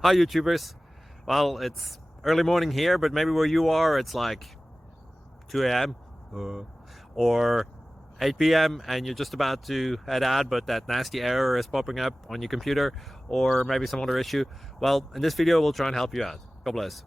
Hi YouTubers. Well, it's early morning here, but maybe where you are it's like 2 a.m. or 8 p.m. and you're just about to head out, but that nasty error is popping up on your computer, or maybe some other issue. Well, in this video we'll try and help you out. God bless.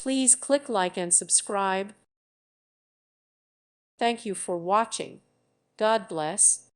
Please click like and subscribe. Thank you for watching. God bless.